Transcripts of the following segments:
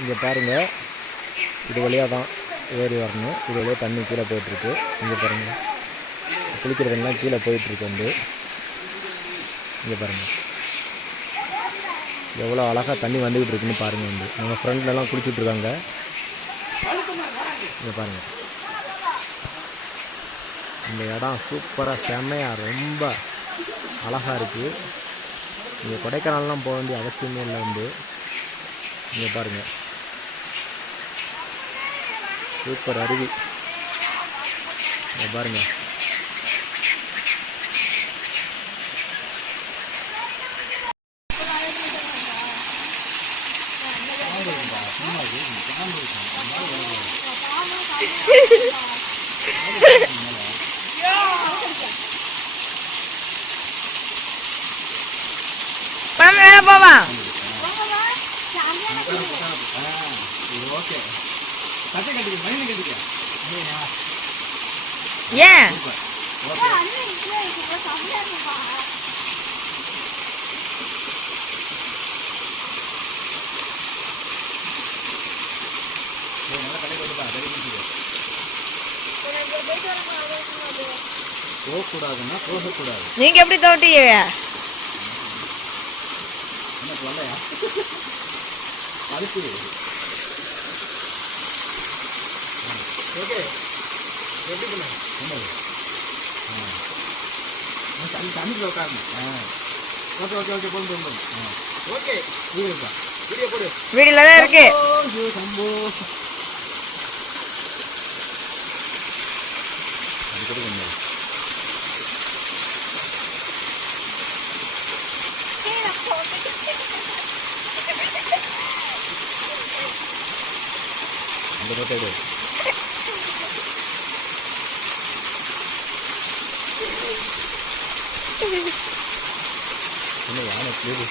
இங்கே பாருங்கள் இது வழியாக தான் ஏறி வரணும். இது வழியாக தண்ணி கீழே போயிட்டுருக்கு. இங்கே பாருங்கள் குளிக்கிறதெல்லாம் கீழே போயிட்டுருக்கு வந்து. இங்கே பாருங்கள் எவ்வளோ அழகாக தண்ணி வந்துக்கிட்டு இருக்குன்னு பாருங்கள் வந்து. நம்ம ஃப்ரெண்ட்லலாம் குளிச்சுட்ருக்காங்க இங்கே பாருங்கள் இந்த இடம் சூப்பராக செம்மையாக ரொம்ப அழகாக இருக்குது இங்கே கொடைக்கானல்லாம் போக வேண்டிய அவசியமே இல்லை வந்து. இங்கே பாருங்கள் சூப்பர் அருவி இங்கே ஏன்? போகக்கூடாதுன்னா போகக்கூடாது. நீங்க எப்படி தோட்டீங்க? எனக்கு வரலையா ஓகே. எப்படி பண்ண என்னது தண்ணி தண்ணிக்குள்ள உட்காரணும். ஆ. ஓகே ஓகே ஓகே போதும் போதும் ஆ. ஓகே. வீடியோ இருக்கா? வீடியோ போடு. வீடியோல தான் இருக்கு. சம்போ அது கூட கொஞ்சம் அந்த எடு. என்ன யானை கேடு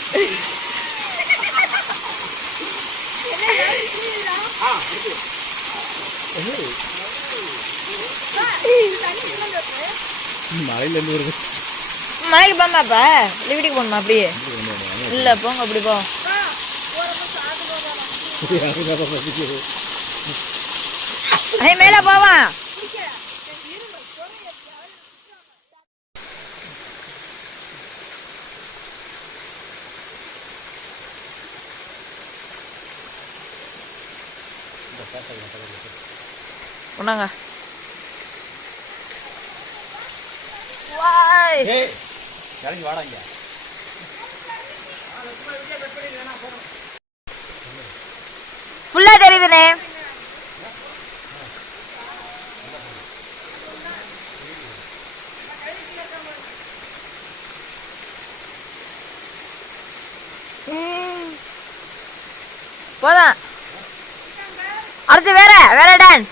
மழையிலேருந்து வருது மலைக்கு போமாப்பா இல்லை வீட்டுக்கு போகணுமா அப்படியே இல்லை போங்க அப்படி போ அதே மேலே போவான் ஒன்றாங்க வாய். ஏய் வாடா இங்க. போதும். அடுத்து வேற வேற டான்ஸ்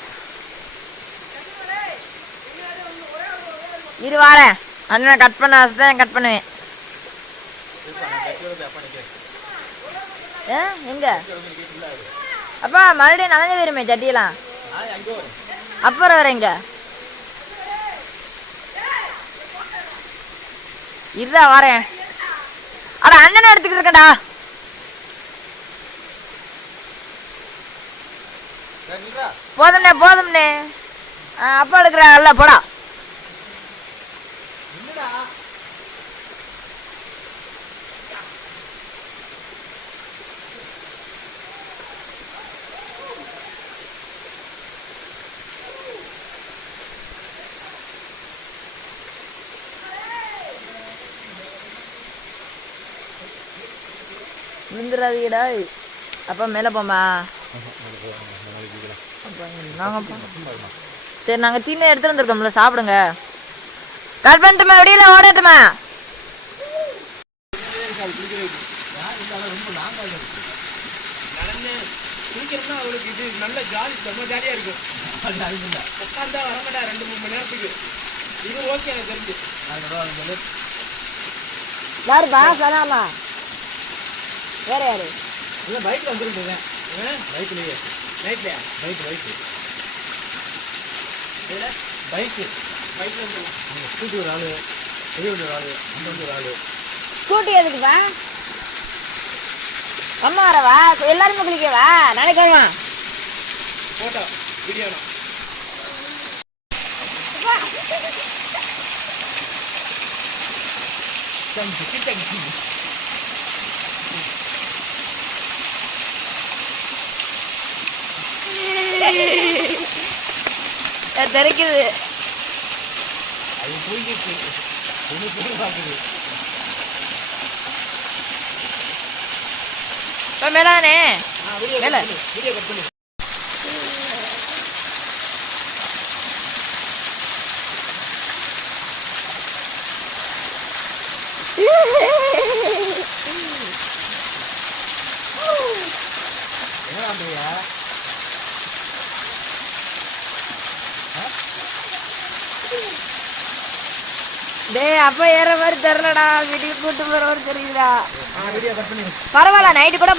இரு வாரேன் அண்ணனை கட் பண்ண ஆசை தான் கட் பண்ணுவேன். ஏ எங்க? அப்பா மறுபடியும் நனைஞ்சு போயிருமே சட்டியெல்லாம் அப்புறம் வேற எங்க? இருடா வரேன். அட அண்ணனை எடுத்துக்கிட்டு இருக்கேன்டா. போதும்ண்ணே போதும்ண்ணே. அப்பா எடுக்கிற அல்ல போடா. விழுந்துடாதீடா அப்பா மேலே போமா சரி நாங்கள் தீனி எடுத்துட்டு வந்திருக்கோம்ல சாப்பிடுங்க. கட் பண்ணட்டுமா வெளியில ஓடட்டுமா? குளிக்கிறதுனா அவளுக்கு இது நல்ல ஜாலி செம்ம ஜாலியாக இருக்கும் உட்காந்தா வரமாட்டா ரெண்டு மூணு மணி நேரத்துக்கு. இது ஓகே எனக்கு தெரிஞ்சு. யாருப்பா? வேற யாரு? இல்லை பைக்கில் வந்துருந்தேன். பைக்லேயே. நைட்லையா பைக் பைக்கு பைக்கு பைக்கில் வந்துருக்கோம் ஸ்கூட்டி ஒரு ஆள் பெரிய ஒரு ஆள் அந்த ஒரு ஆள். ஸ்கூட்டி எதுக்குப்பா? அம்மா வரவா? எல்லாருமே குளிக்கவா? நாளைக்கு வருவான் போட்டோ வீடியோ தெரிக்குது அது போய்கிட்டு ஒன்று போய் பார்க்குது இப்போ மேலானே. மேல. வீடியோ கட் பண்ணு. டேய் அப்பா ஏற மாதிரி தெரிலடா வீட்டுக்கு கூட்டு போற மாதிரி பண்ணு. பரவாயில்ல நைட்டு கூட